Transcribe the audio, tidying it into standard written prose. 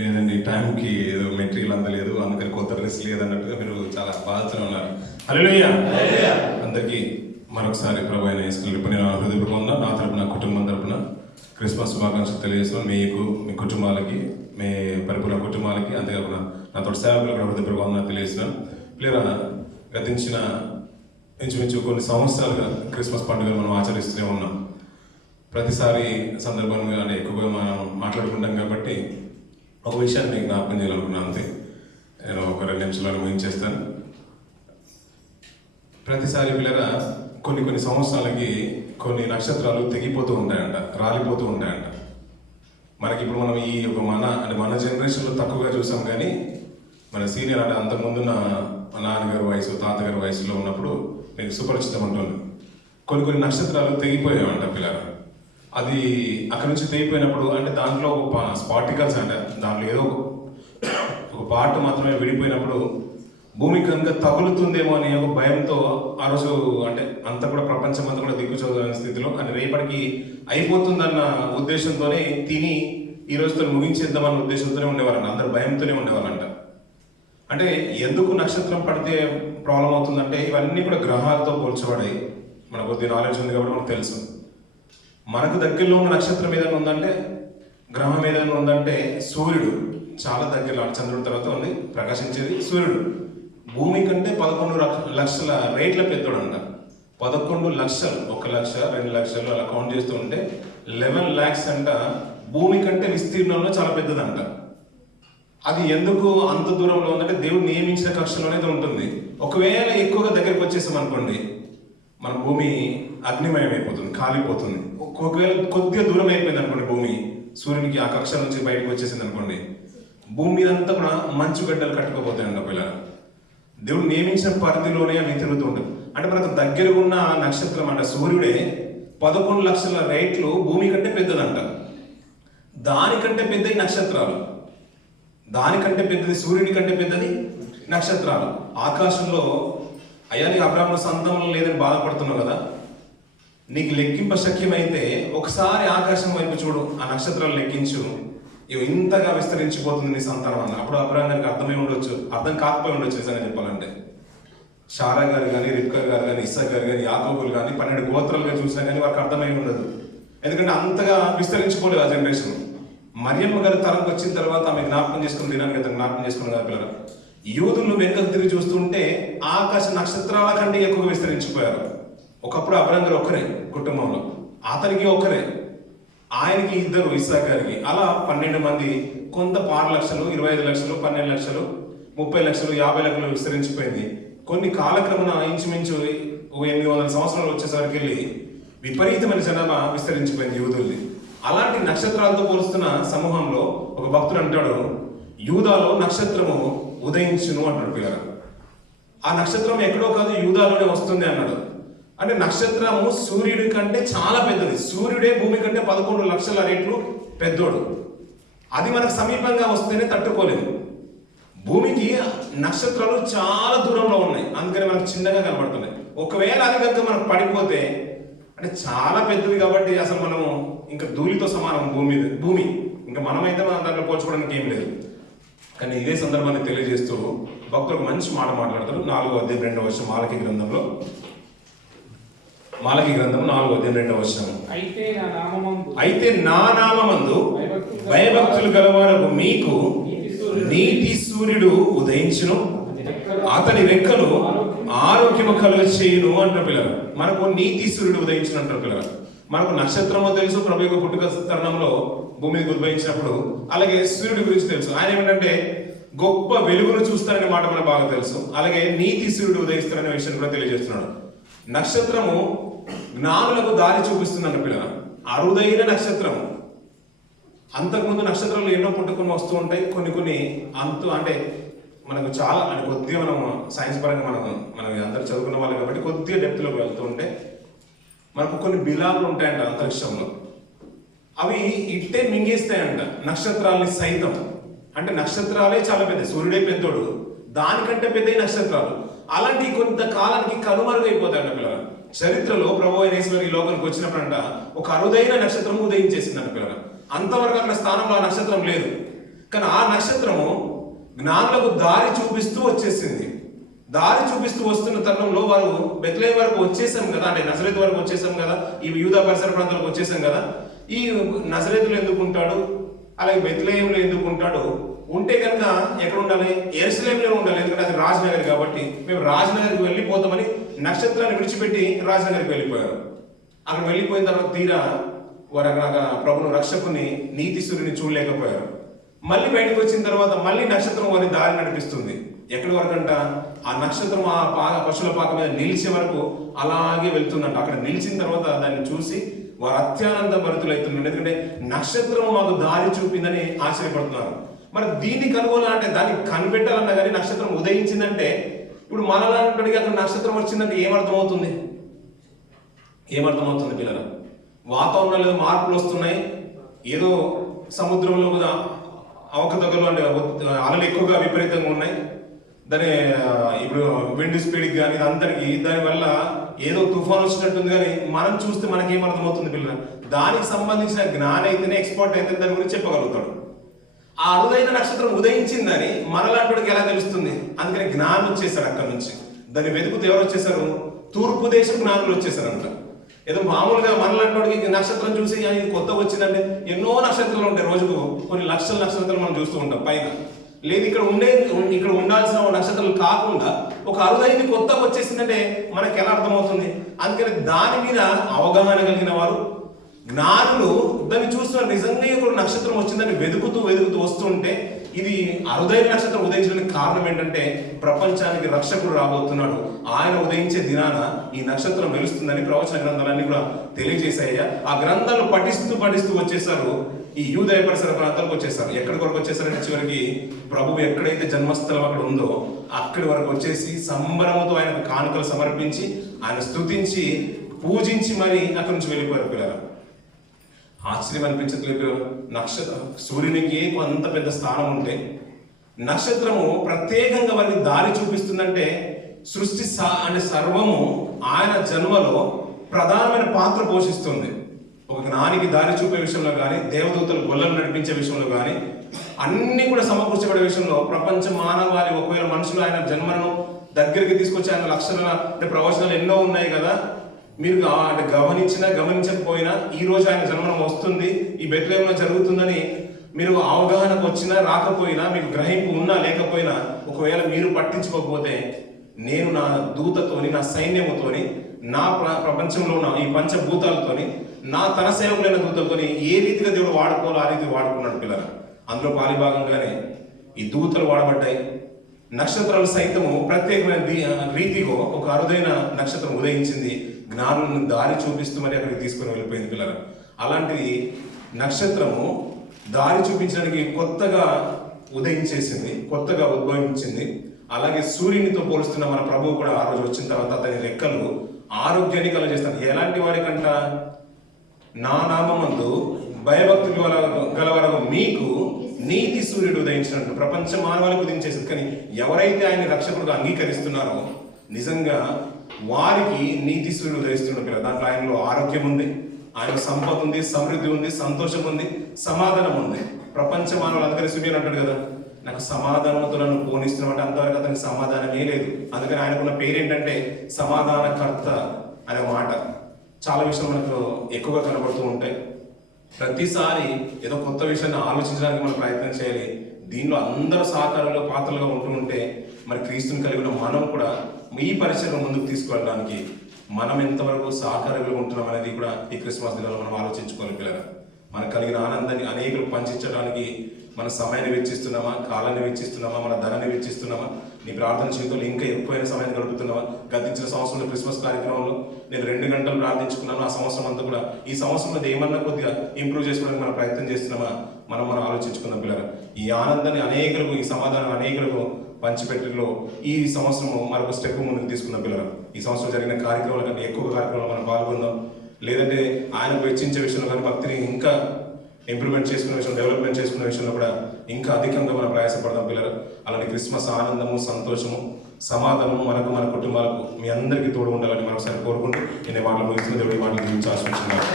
లేదండి, టైంకి ఏదో మెటీరియల్ అందలేదు, అందుకని కొత్త డ్రెస్ లేదన్నట్టుగా మీరు చాలా బాధతో ఉన్నారు. హల్లెలూయా. అందరికీ మరొకసారి ప్రభు అయిన యేసుక్రీస్తు నేను హృదయపూర్వకంగా నా తరపున కుటుంబం తరపున క్రిస్మస్ శుభాకాంక్షలు తెలియజేస్తున్నాను. మీకు, మీ కుటుంబాలకి, మీ పరిపూర్ణ కుటుంబాలకి, అంతేకాకుండా నా తోటి సేవకులు కూడా హృదయపూర్వకంగా తెలియజేస్తున్నాను. లేదా గతించిన ఇంచుమించు కొన్ని సంవత్సరాలుగా క్రిస్మస్ పండుగను మనం ఆచరిస్తూనే ఉన్నాం. ప్రతిసారి సందర్భంగా ఎక్కువగా మనం మాట్లాడుకుంటాం కాబట్టి ఒక విషయాన్ని మీకు జ్ఞాపకం చేయాలనుకున్నాను. అంతే, నేను ఒక 2 నిమిషాలను ముగించేస్తాను. ప్రతిసారి పిల్లరా కొన్ని సంవత్సరాలకి కొన్ని నక్షత్రాలు తెగిపోతూ ఉంటాయంట, రాలిపోతూ ఉంటాయంట. మనకి ఇప్పుడు మనం ఈ ఒక మన జనరేషన్లో తక్కువగా చూసాం, కానీ మన సీనియర్ అంటే అంతకుముందున్న నాన్నగారి వయసు, తాతగారి వయసులో ఉన్నప్పుడు నేను సుపరిచితం ఉంటుంది. కొన్ని నక్షత్రాలు తెగిపోయామంట పిల్లరా. అది అక్కడి నుంచి తెగిపోయినప్పుడు అంటే దాంట్లో ఒక స్పార్టికల్స్ అంట, దాంట్లో ఏదో ఒక పార్ట్ మాత్రమే విడిపోయినప్పుడు భూమి కనుక తగులుతుందేమో అనే ఒక భయంతో ఆ రోజు అంటే అంతా కూడా ప్రపంచం అంతా కూడా దిక్కుచోదైన స్థితిలో అంటే రేపటికి అయిపోతుందన్న ఉద్దేశంతోనే తిని ఈ రోజుతో ముగించేద్దామన్న ఉద్దేశంతోనే ఉండేవారంట. అందరు భయంతోనే ఉండేవారంట. అంటే ఎందుకు నక్షత్రం పడితే ప్రాబ్లం అవుతుందంటే ఇవన్నీ కూడా గ్రహాలతో పోల్చబడి మనకు కొద్ది నాలెడ్జ్ ఉంది కాబట్టి మనకు తెలుసు. మనకు దగ్గరలో ఉన్న నక్షత్రం ఏదైనా ఉందంటే, గ్రహం ఏదైనా ఉందంటే సూర్యుడు చాలా దగ్గరలో, చంద్రుడి తర్వాత ఉంది ప్రకాశించేది సూర్యుడు. భూమి కంటే 11 లక్షల రేట్ల పెద్దోడు అంట. 11 లక్షలు, 1 లక్ష 2 లక్షలు అలా కౌంట్ చేస్తూ ఉంటే 11 lakhs అంట. భూమి కంటే విస్తీర్ణంలో చాలా పెద్దదంట. అది ఎందుకు అంత దూరంలో ఉందంటే దేవుడు నియమించిన కక్షలోనే ఉంటుంది. ఒకవేళ ఎక్కువగా దగ్గరికి వచ్చేసాం అనుకోండి, మన భూమి అగ్నిమయం అయిపోతుంది, కాలిపోతుంది. ఒకవేళ కొద్దిగా దూరం అయిపోయింది అనుకోండి, భూమి సూర్యునికి ఆ కక్ష నుంచి బయటకు వచ్చేసింది అనుకోండి, భూమి మీద అంతా కూడా మంచు గడ్డలు కట్టుకోపోతాయండి. ఒకవేళ దేవుడు నియమించిన పరిధిలోనే అవి తిరుగుతూ ఉంటుంది. అంటే మనకు దగ్గర ఉన్న నక్షత్రం అంట సూర్యుడే 11 లక్షల రేట్లు భూమి కంటే పెద్దదంట. దానికంటే పెద్దది నక్షత్రాలు, దానికంటే పెద్దది సూర్యుని కంటే పెద్దది నక్షత్రాలు. ఆకాశంలో అయ్యా నీకు అబ్రాహ్మణ సంతానం లేదని బాధపడుతున్నావు కదా, నీకు లెక్కింప శక్యమైతే ఒకసారి ఆకాశం వైపు చూడు, ఆ నక్షత్రాలు లెక్కించు, ఇవి ఇంతగా విస్తరించిపోతుంది నీ సంతానం అన్న. అప్పుడు అబ్రాహ్మ గారికి అర్థమై ఉండొచ్చు, అర్థం కాకపోయి ఉండొచ్చు నిజంగా చెప్పాలంటే. షారా గారు కానీ, రిబ్కా గారు కానీ, ఇస్సాక్ గారు కానీ, యాకోబులు కానీ 12 గోత్రాలుగా చూసినా కానీ వారికి అర్థమై ఉండదు. ఎందుకంటే అంతగా విస్తరించుకోలేదు ఆ జనరేషన్. మరియమ్మ గారి తరంకి వచ్చిన తర్వాత ఆమె జ్ఞాపకం చేసుకుని దినానికి జ్ఞాపకం చేసుకున్న గారు పిల్లలు, యూదులు వెనుకకు తిరిగి చూస్తుంటే ఆకాశ నక్షత్రాల కంటే ఎక్కువగా విస్తరించిపోయారు. ఒకప్పుడు అబ్రాహ్మ గారు ఒక్కరే కుటుంబంలో, అతనికి ఒక్కరే, ఆయనకి 2 ఇస్సాక్ గారికి, అలా 12 మంది. కొంత 6 లక్షలు, 25 లక్షలు, 12 లక్షలు, 30 లక్షలు, 50 లక్షలు విస్తరించిపోయింది. కొన్ని కాలక్రమణ ఇంచుమించు 800 సంవత్సరాలు వచ్చేసరికి వెళ్ళి విపరీతమైన జనాభా విస్తరించిపోయింది యూదుల్ని. అలాంటి నక్షత్రాలతో పోలుస్తున్న సమూహంలో ఒక భక్తుడు అంటాడు, యూదాలో నక్షత్రము ఉదయించును అంటాడు పిల్లలు. ఆ నక్షత్రం ఎక్కడో కాదు, యూదాలోనే వస్తుంది అన్నాడు. అంటే నక్షత్రము సూర్యుడి కంటే చాలా పెద్దది. సూర్యుడే భూమి కంటే 11 లక్షల రేట్లు పెద్దోడు. అది మనకు సమీపంగా వస్తేనే తట్టుకోలేదు. భూమికి నక్షత్రాలు చాలా దూరంలో ఉన్నాయి, అందుకని మనకు చిన్నగా కనబడుతున్నాయి. ఒకవేళ అది కనుక మనకు పడిపోతే అంటే చాలా పెద్దది కాబట్టి అసలు మనము ఇంకా ధూళితో సమానం భూమి. ఇంకా మనమైతే మనం దాంట్లో పోల్చుకోవడానికి ఏం లేదు. కానీ ఇదే సందర్భాన్ని తెలియజేస్తూ భక్తులకు మంచి మాట మాట్లాడతారు. 4వ అధ్యాయం 2వ వచనం, మాలకి గ్రంథం 4వ అధ్యాయం 2వ వచనం. అయితే నా నామమందు భయభక్తులు గలవారు మీకు నీతి సూర్యుడు ఉదయించును, అతని రెక్కలు ఆరోగ్యము కలుగ చేయును అంటారు పిల్లలు. మనకు నీతి సూర్యుడు ఉదయించును అంటారు పిల్లలు. మనకు నక్షత్రమో తెలుసు, ప్రభు యొక్క పుట్టుక తరుణంలో భూమికి ఉద్భవించినప్పుడు. అలాగే సూర్యుడి గురించి తెలుసు, ఆయన ఏమిటంటే గొప్ప వెలుగును చూస్తారనే మాట మనకు బాగా తెలుసు. అలాగే నీతి సూర్యుడు ఉదయిస్తారనే విషయాన్ని కూడా తెలియజేస్తున్నాడు. నక్షత్రము జ్ఞానులకు దారి చూపిస్తుందంట పిల్లలు. అరుదైన నక్షత్రము. అంతకుముందు నక్షత్రాలు ఎన్నో పుట్టుకొని వస్తూ ఉంటాయి. కొన్ని అంటే మనకు చాలా అంటే కొద్దిగా మనం సైన్స్ పరంగా మనం అందరు చదువుకున్న వాళ్ళు కాబట్టి కొద్దిగా డెప్త్లోకి వెళ్తూ ఉంటే మనకు కొన్ని బిలాలు ఉంటాయంట అంతరిక్షంలో. అవి ఇట్టే మింగేస్తాయంట నక్షత్రాలని సైతం. అంటే నక్షత్రాలే చాలా పెద్ద, సూర్యుడే పెద్దోడు, దానికంటే పెద్ద నక్షత్రాలు. అలాంటి కొంతకాలానికి కనుమరుగైపోతాయంట పిల్లలు. చరిత్రలో ప్రభు అయిన యేసు ఈ లోకానికి వచ్చినప్పుడంట ఒక అరుదైన నక్షత్రం ఉదయించేసిందంట పిల్లలు. అంతవరకు అక్కడ స్థానంలో ఆ నక్షత్రం లేదు. కానీ ఆ నక్షత్రము జ్ఞానులకు దారి చూపిస్తూ వచ్చేసింది. దారి చూపిస్తూ వస్తున్న తరుణంలో వారు బెత్లెహేం వరకు వచ్చేసాం కదా, అంటే నజరేతు వరకు వచ్చేసాం కదా, ఈ యూదా పరిసర ప్రాంతాలకు వచ్చేసాం కదా, ఈ నజరేతులో ఎందుకు ఉంటాడు, అలాగే బెత్లెహేంలో ఎందుకు ఉంటాడు, ఉంటే కనుక ఎక్కడ ఉండాలి, యెరూషలేములో ఉండాలి, ఎందుకంటే అది రాజనగర్ కాబట్టి మేము రాజనగర్కి వెళ్ళిపోతామని నక్షత్రాన్ని విడిచిపెట్టి రాజనగర్కి వెళ్ళిపోయారు. అక్కడ వెళ్ళిపోయిన తర్వాత తీరా వారు అక్కడ ప్రభును రక్షకుని నీతి సూర్యుని చూడలేకపోయారు. మళ్ళీ బయటకు వచ్చిన తర్వాత మళ్ళీ నక్షత్రం వారి దారి నడిపిస్తుంది. ఎక్కడి వరకు అంట, ఆ నక్షత్రం ఆ పశువుల పాక మీద నిలిచే వరకు అలాగే వెళ్తుందంట. అక్కడ నిలిచిన తర్వాత దాన్ని చూసి వారు అత్యానంద భరితులైతున్నారు. ఎందుకంటే నక్షత్రం మాకు దారి చూపిందని ఆశ్చర్యపడుతున్నారు. మరి దీన్ని కనుగొనాలంటే, దాన్ని కనిపెట్టాలన్నా కానీ నక్షత్రం ఉదయించిందంటే, ఇప్పుడు మనలాంటికి అక్కడ నక్షత్రం వచ్చిందంటే ఏమర్థమవుతుంది? ఏమర్థమవుతుంది పిల్లల? వాతావరణంలో మార్పులు వస్తున్నాయి, ఏదో సముద్రంలో కూడా అవకతవకలు అంటే అలలు ఎక్కువగా విపరీతంగా ఉన్నాయి, దాని ఇప్పుడు విండ్ స్పీడ్కి కానీ అంతటికి దానివల్ల ఏదో తుఫాన్ వచ్చినట్టుంది. కానీ మనం చూస్తే మనకి ఏమర్థమవుతుంది పిల్లల? దానికి సంబంధించిన జ్ఞానం అయితేనే, ఎక్స్పర్ట్ అయితే దాని గురించి చెప్పగలుగుతాడు. ఆ అరుదైన నక్షత్రం ఉదయించిందని మనలాంటికి ఎలా తెలుస్తుంది? అందుకని జ్ఞానం వచ్చేసారు అక్కడి నుంచి. దాన్ని వెతుకుతూ ఎవరు వచ్చేసారు? తూర్పు దేశం జ్ఞానులు వచ్చేసారంట. ఏదో మామూలుగా మనలాంటి నక్షత్రం చూసి ఇది కొత్త వచ్చిందంటే, ఎన్నో నక్షత్రాలు ఉంటాయి, రోజుకు కొన్ని లక్షల నక్షత్రాలు మనం చూస్తూ ఉంటాం పైన. లేదు ఇక్కడ ఉండాల్సిన నక్షత్రాలు కాకుండా ఒక అరుదైన కొత్తగా వచ్చేసిందంటే మనకి ఎలా అర్థమవుతుంది? అందుకని దాని మీద అవగాహన కలిగిన వారు జ్ఞానులు దాన్ని చూస్తున్నారు. నిజంగా ఇక్కడ నక్షత్రం వచ్చిందని వెతుకుతూ వస్తుంటే, ఇది అరుదైన నక్షత్రం ఉదయించడానికి కారణం ఏంటంటే, ప్రపంచానికి రక్షకుడు రాబోతున్నాడు, ఆయన ఉదయించే దినాన ఈ నక్షత్రం వెలుస్తుందని ప్రవచన గ్రంథాలన్నీ కూడా తెలియజేశాయ్యా. ఆ గ్రంథాలు పఠిస్తూ వచ్చేసారు, ఈ యూదయ పరిసర ప్రాంతాలకు వచ్చేసారు. ఎక్కడి వరకు వచ్చేసారంటే, చివరికి ప్రభువు ఎక్కడైతే జన్మస్థలం అక్కడ ఉందో అక్కడి వరకు వచ్చేసి సంబరముతో ఆయనకు కానుకలు సమర్పించి, ఆయన స్తుతించి పూజించి మరి అక్కడి నుంచి వెళ్ళిపోయారు పిల్లలు. ఆశ్చర్యం అనిపించట్లేదు. సూర్యునికి అంత పెద్ద స్థానం ఉంటే నక్షత్రము ప్రత్యేకంగా వారికి దారి చూపిస్తుందంటే, సృష్టి అంటే సర్వము ఆయన జన్మలో ప్రధానమైన పాత్ర పోషిస్తుంది. ఒక జ్ఞానికి దారి చూపే విషయంలో కానీ, దేవదూతలు గొల్లలు నడిపించే విషయంలో కానీ, అన్ని కూడా సమకూర్చబడే విషయంలో ప్రపంచ మానవాళి, ఒకవేళ మనుషులు ఆయన జన్మను దగ్గరికి తీసుకొచ్చి ఆయన లక్షణాలు అంటే ప్రవచనాలు ఎన్నో ఉన్నాయి కదా, మీరు అంటే గమనించకపోయినా ఈ రోజు ఆయన జన్మనం వస్తుంది, ఈ బెత్లెహేంలో జరుగుతుందని మీరు అవగాహనకు వచ్చినా రాకపోయినా, మీకు గ్రహింపు ఉన్నా లేకపోయినా, ఒకవేళ మీరు పట్టించుకోకపోతే, నేను నా దూతతోని, నా సైన్యముతోని, నా ప్రపంచంలో ఉన్న ఈ పంచభూతాలతోని, నా తన సేవకులైన దూతలతోని ఏ రీతిగా దేవుడు వాడుకోవాలో ఆ రీతి వాడుకున్నాడు పిల్లలు. అందులో పాలిభాగంగానే ఈ దూతలు వాడబడ్డాయి. నక్షత్రాలు సైతము ప్రత్యేకమైన రీతిలో ఒక అరుదైన నక్షత్రం ఉదయించింది, జ్ఞానులను దారి చూపిస్తూ మరి అక్కడికి తీసుకొని వెళ్ళిపోయింది పిల్లలు. అలాంటి నక్షత్రము దారి చూపించడానికి కొత్తగా ఉదయించేసింది, కొత్తగా ఉద్భవించింది. అలాగే సూర్యునితో పోలుస్తున్న మన ప్రభువు కూడా ఆ రోజు వచ్చిన తర్వాత అతని రెక్కలు ఆరోగ్యాన్ని కలగజేస్తాడు. ఎలాంటి వారికంట? నా నామమందు భయభక్తులు గలవరకు మీకు నీతి సూర్యుడు ఉదయించినట్టు ప్రపంచ మానవాళికి ఉదయించేసింది. కానీ ఎవరైతే ఆయన రక్షకుడుగా అంగీకరిస్తున్నారో నిజంగా వారికి నీతి సూర్యుడు ఉదయిస్తున్నాడు పిల్లలు. దాంట్లో ఆయనలో ఆరోగ్యం ఉంది, ఆయన సంపద ఉంది, సమృద్ధి ఉంది, సంతోషం ఉంది, సమాధానం ఉంది. ప్రపంచ మానవులు అందుకని సుమేన్ అంటాడు కదా, నాకు సమాధానంతో నన్ను పోనిస్తున్నాం అంటే అంతవరకు అతనికి సమాధానమే లేదు. అందుకని ఆయనకున్న పేరేంటంటే సమాధానకర్త అనే మాట. చాలా విషయాలు మనకు ఎక్కువగా కనబడుతూ ఉంటాయి. ప్రతిసారి ఏదో కొత్త విషయాన్ని ఆలోచించడానికి మనం ప్రయత్నం చేయాలి. దీనిలో అందరూ సహకారంలో పాత్రలుగా ఉంటూ ఉంటే మరి క్రీస్తుని కలిగి ఉన్న మనం కూడా ఈ పరిచయం ముందుకు తీసుకువెళ్ళడానికి మనం ఎంతవరకు సహకారంగా ఉంటున్నాం అనేది కూడా ఈ క్రిస్మస్ దినాల్లో మనం ఆలోచించుకోవాలి పిల్లలు. మనకు కలిగిన ఆనందాన్ని అనేకులు పంచించడానికి మన సమయాన్ని వెచ్చిస్తున్నామా, కాలాన్ని వెచ్చిస్తున్నామా, మన ధనాన్ని వెచ్చిస్తున్నామా, నీ ప్రార్థన జీవితంలో ఇంకా ఎక్కువైన సమయాన్ని గడుపుతున్నావా? గతించిన సంవత్సరంలో క్రిస్మస్ కార్యక్రమంలో నేను 2 గంటలు ప్రార్థించుకున్నాను, ఆ సంవత్సరం అంతా కూడా ఈ సంవత్సరంలో ఏమన్నా కొద్దిగా ఇంప్రూవ్ చేసుకోవడానికి మనం ప్రయత్నం చేస్తున్నామా? మనం ఆలోచించుకుందాం పిల్లలు. ఈ ఆనందాన్ని అనేకులకు, ఈ సమాధానం అనేకులకు పంచిపెట్టడంలో ఈ సంవత్సరం మరొక స్టెప్ ముందుకు తీసుకున్న పిల్లలు. ఈ సంవత్సరం జరిగిన కార్యక్రమాల కంటే ఎక్కువ కార్యక్రమాలు మనం పాల్గొందాం. లేదంటే ఆయనకు వెచ్చించే విషయంలో కానీ భక్తిని ఇంకా ఇంప్రూవ్మెంట్ చేసుకునే విషయం, డెవలప్మెంట్ చేసుకునే విషయంలో కూడా ఇంకా అధికంగా మనం ప్రయాసపడదాం పిల్లలు. అలాంటి క్రిస్మస్ ఆనందము, సంతోషము, సమాధానము మనకు, మన కుటుంబాలకు, మీ అందరికీ తోడు ఉండాలని మరొకసారి కోరుకుంటూ నేను మాటలు ముగిస్తున్న దేవుడి మాటలు గురించి ఆశించున్నాను.